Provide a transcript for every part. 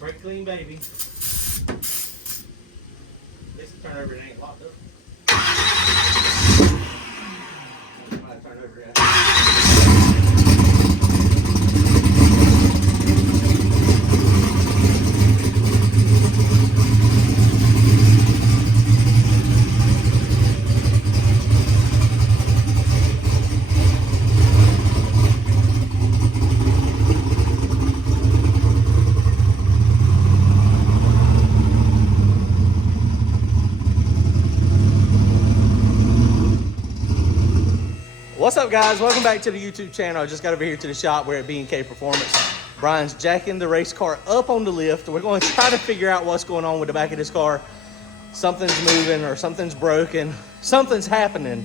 Brake clean, baby. This turn over, it ain't locked up. Might turn over it. What's up, guys? Welcome back to the YouTube channel. I just got over here to the shop. We're at B&K Performance. Brian's jacking the race car up on the lift. We're going to try to figure out what's going on with the back of this car. Something's moving or something's broken. Something's happening.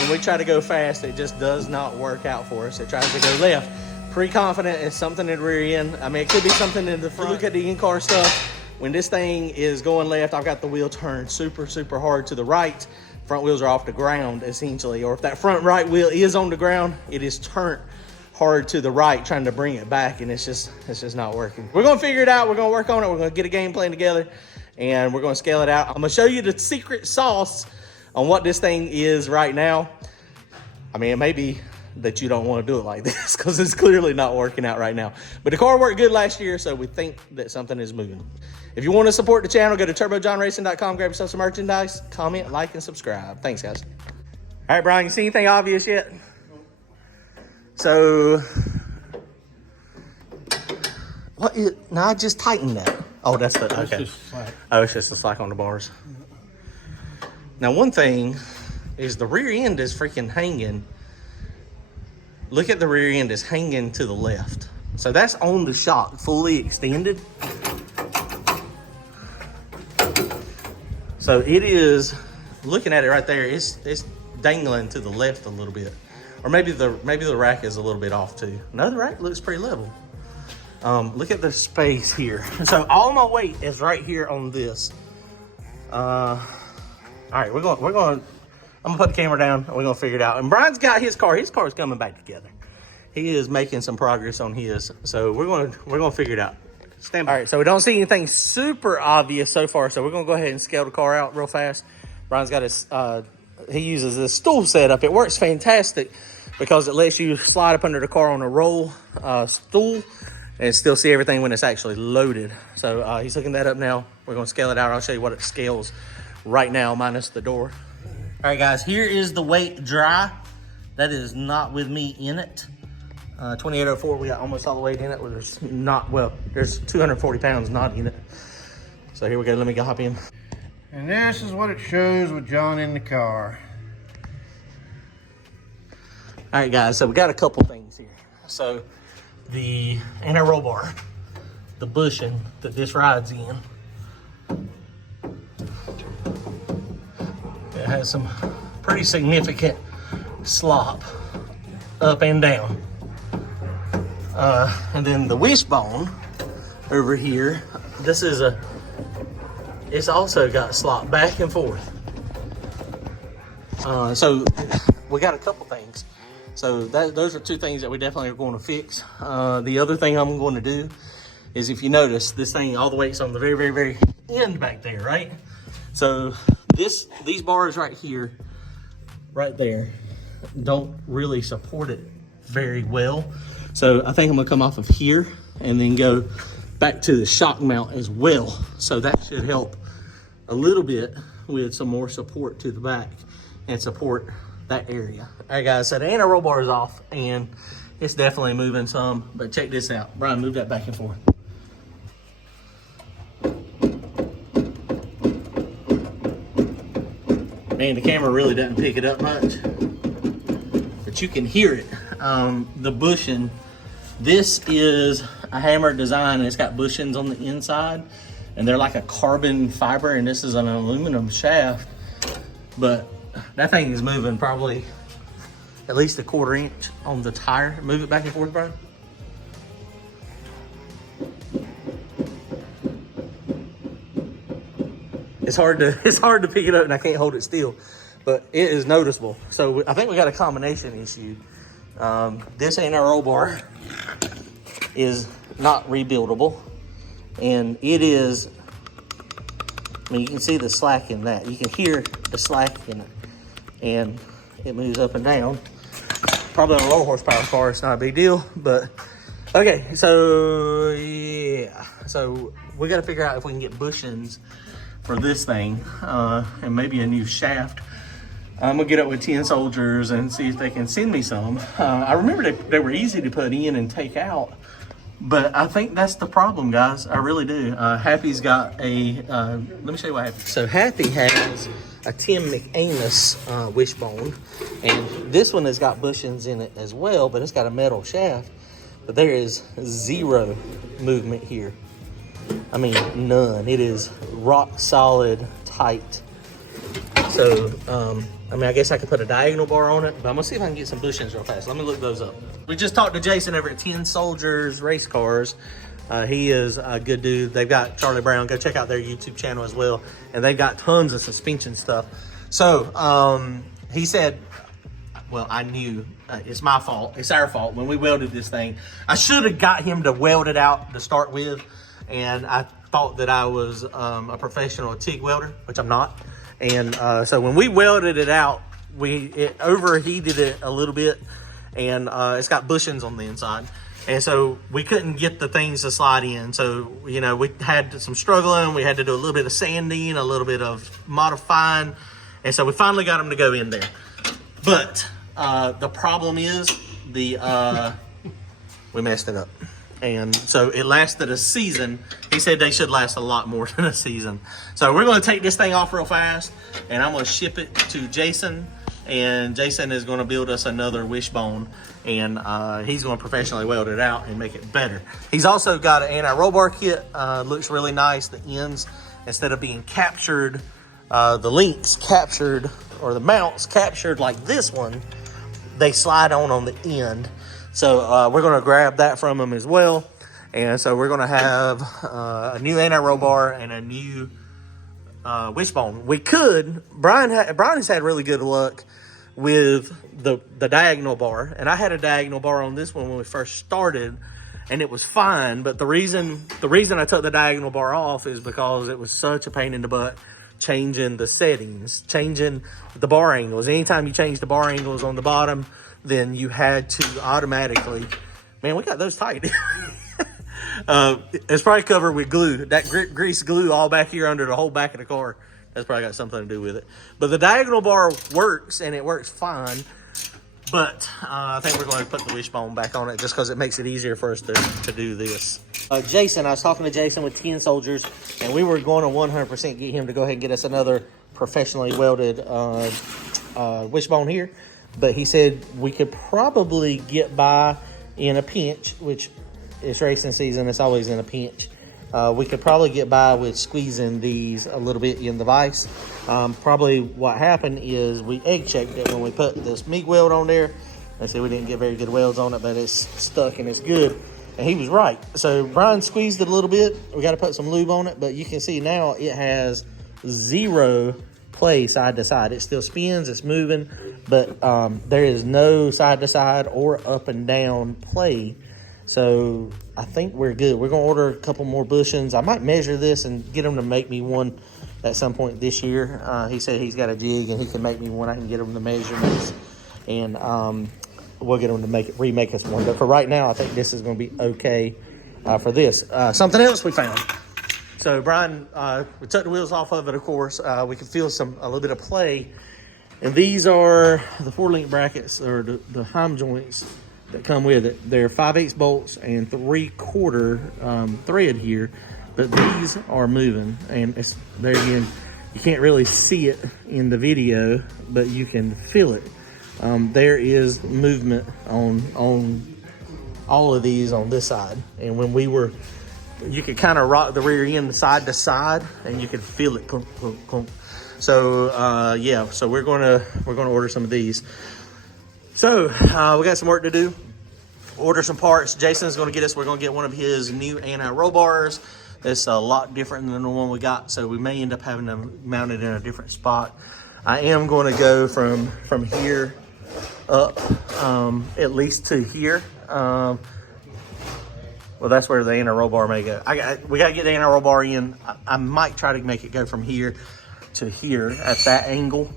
When we try to go fast, it just does not work out for us. It tries to go left. Pretty confident it's something in the rear end. I mean, it could be something in the front. Look at the in-car stuff. When this thing is going left, I've got the wheel turned super, super hard to the right. Front wheels are off the ground, essentially. Or if that front right wheel is on the ground, it is turned hard to the right, trying to bring it back, and it's just not working. We're gonna figure it out. We're gonna work on it. We're gonna get a game plan together, and we're gonna scale it out. I'm gonna show you the secret sauce on what this thing is right now. I mean, it may be that you don't want to do it like this because it's clearly not working out right now. But the car worked good last year, so we think that something is moving. If you want to support the channel, go to turbojohnracing.com, grab yourself some merchandise, comment, like, and subscribe. Thanks, guys. All right, Brian, you see anything obvious yet? So, what is, no, I just tightened that. Oh, that's the, okay. Oh, it's just the slack on the bars. Now, one thing is the rear end is freaking hanging. Look at the rear end is hanging to the left. So that's on the shock, fully extended. So it is, looking at it right there, it's dangling to the left a little bit. Or maybe the rack is a little bit off too. No, the rack looks pretty level. Look at the space here. So all my weight is right here on this. All right, I'm gonna put the camera down and we're gonna figure it out. And Brian's got his car. His car is coming back together. He is making some progress on his. So we're gonna figure it out. Stand by. All right, so we don't see anything super obvious so far. So we're gonna go ahead and scale the car out real fast. Brian's got his, he uses this stool setup. It works fantastic because it lets you slide up under the car on a roll stool and still see everything when it's actually loaded. So he's hooking that up now. We're gonna scale it out. I'll show you what it scales right now minus the door. All right, guys, here is the weight dry. That is not with me in it. 2804, we got almost all the weight in it. There's not, well, there's 240 pounds not in it. So here we go, let me go hop in. And this is what it shows with John in the car. All right, guys, so we got a couple things here. So the anti-roll bar, the bushing that this rides in, it has some pretty significant slop up and down. And then the wishbone over here, it's also got slop back and forth. So we got a couple things. So those are two things that we definitely are going to fix. The other thing I'm going to do is, if you notice, this thing all the way is on the very, very, very end back there, right? So these bars right here, right there, don't really support it very well. So I think I'm gonna come off of here and then go back to the shock mount as well. So that should help a little bit with some more support to the back and support that area. All right, guys, so the anti-roll bar is off and it's definitely moving some, but check this out. Brian, move that back and forth. Man, the camera really doesn't pick it up much, but you can hear it. The bushing, this is a hammered design, and it's got bushings on the inside, and they're like a carbon fiber, and this is an aluminum shaft, but that thing is moving probably at least a 1/4 inch on the tire. Move it back and forth, Brian. It's hard to pick it up, and I can't hold it still, but it is noticeable. So I think we got a combination issue. This anti-roll bar is not rebuildable. And it is, I mean, you can see the slack in that. You can hear the slack in it. And it moves up and down. Probably on a low horsepower car, it's not a big deal, but okay, so yeah. So we gotta figure out if we can get bushings for this thing, and maybe a new shaft. I'm gonna get up with 10 soldiers and see if they can send me some. I remember they were easy to put in and take out, but I think that's the problem, guys. I really do. Happy's got a, let me show you what Happy. So Happy has a Tim McAmis wishbone, and this one has got bushings in it as well, but it's got a metal shaft. But there is zero movement here. I mean, none. It is rock solid tight. So, I mean, I guess I could put a diagonal bar on it, but I'm gonna see if I can get some bushings real fast. Let me look those up. We just talked to Jason over at 10 Soldiers Race Cars. He is a good dude. They've got Charlie Brown. Go check out their YouTube channel as well. And they've got tons of suspension stuff. So, he said, well, I knew it's my fault. It's our fault when we welded this thing. I should have got him to weld it out to start with. And I thought that I was a professional TIG welder, which I'm not. And so when we welded it out, it overheated it a little bit, and it's got bushings on the inside. And so we couldn't get the things to slide in. So, you know, we had some struggling. We had to do a little bit of sanding, a little bit of modifying. And so we finally got them to go in there. But the problem is we messed it up. And so it lasted a season. He said they should last a lot more than a season. So we're going to take this thing off real fast, and I'm going to ship it to Jason. And Jason is going to build us another wishbone, and he's going to professionally weld it out and make it better. He's also got an anti-roll bar kit. Looks really nice. The ends, instead of being captured, the links captured, or the mounts captured like this one, they slide on the end. So we're going to grab that from him as well. And so we're going to have a new anti-roll bar and a new wishbone. We could, Bryan has had really good luck with the diagonal bar. And I had a diagonal bar on this one when we first started, and it was fine. But the reason I took the diagonal bar off is because it was such a pain in the butt changing the settings, changing the bar angles. Anytime you change the bar angles on the bottom, then you had to automatically, man, we got those tight. It's probably covered with glue. That grease glue all back here under the whole back of the car. That's probably got something to do with it. But the diagonal bar works, and it works fine. But I think we're going to put the wishbone back on it just because it makes it easier for us to do this. Jason, I was talking to Jason with 10 Soldiers, and we were going to 100% get him to go ahead and get us another professionally welded wishbone here. But he said we could probably get by in a pinch, which is racing season. It's always in a pinch. We could probably get by with squeezing these a little bit in the vise. Probably what happened is we egg checked it when we put this MIG weld on there. I said we didn't get very good welds on it, but it's stuck and it's good. And he was right. So Bryan squeezed it a little bit. We got to put some lube on it, but you can see now it has zero play side to side. It still spins, it's moving, but there is no side to side or up and down play. So I think we're good. We're gonna order a couple more bushings. I might measure this and get him to make me one at some point this year. He said he's got a jig and he can make me one. I can get him the measurements, and we'll get him to remake us one. But for right now, I think this is gonna be okay for this. Something else we found. So Bryan, we took the wheels off of it, of course. We can feel a little bit of play. And these are the 4-link brackets, or the heim joints that come with it. They're 5/8 bolts and 3/4 thread here, but these are moving. And it's, there again, you can't really see it in the video, but you can feel it. There is movement on all of these on this side. And when you could kind of rock the rear end side to side, and you could feel it clunk, clunk, clunk. So yeah, so we're gonna order some of these. So we got some work to do. Order some parts. Jason's gonna get us. We're gonna get one of his new anti-roll bars. It's a lot different than the one we got, so we may end up having to mount it in a different spot. I am going to go from here up at least to here. Well, that's where the anti-roll bar may go. We got to get the anti-roll bar in. I might try to make it go from here to here at that angle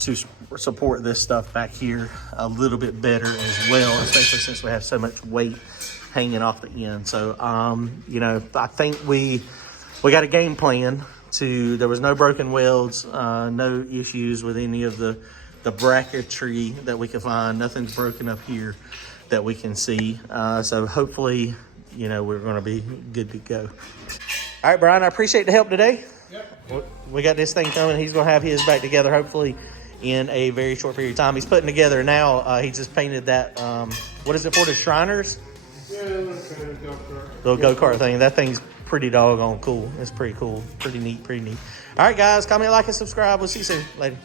to support this stuff back here a little bit better as well, especially since we have so much weight hanging off the end. So, you know, I think we got a game plan there was no broken welds, no issues with any of the bracketry that we could find. Nothing's broken up here that we can see. So hopefully, you know, we're going to be good to go. All right, Brian, I appreciate the help today. Yep. We got this thing coming. He's going to have his back together, hopefully, in a very short period of time. He's putting together now. He just painted that, what is it for, the Shriners? Yeah, little go-kart thing. That thing's pretty doggone cool. It's pretty cool. Pretty neat, pretty neat. All right, guys, comment, like, and subscribe. We'll see you soon. Later.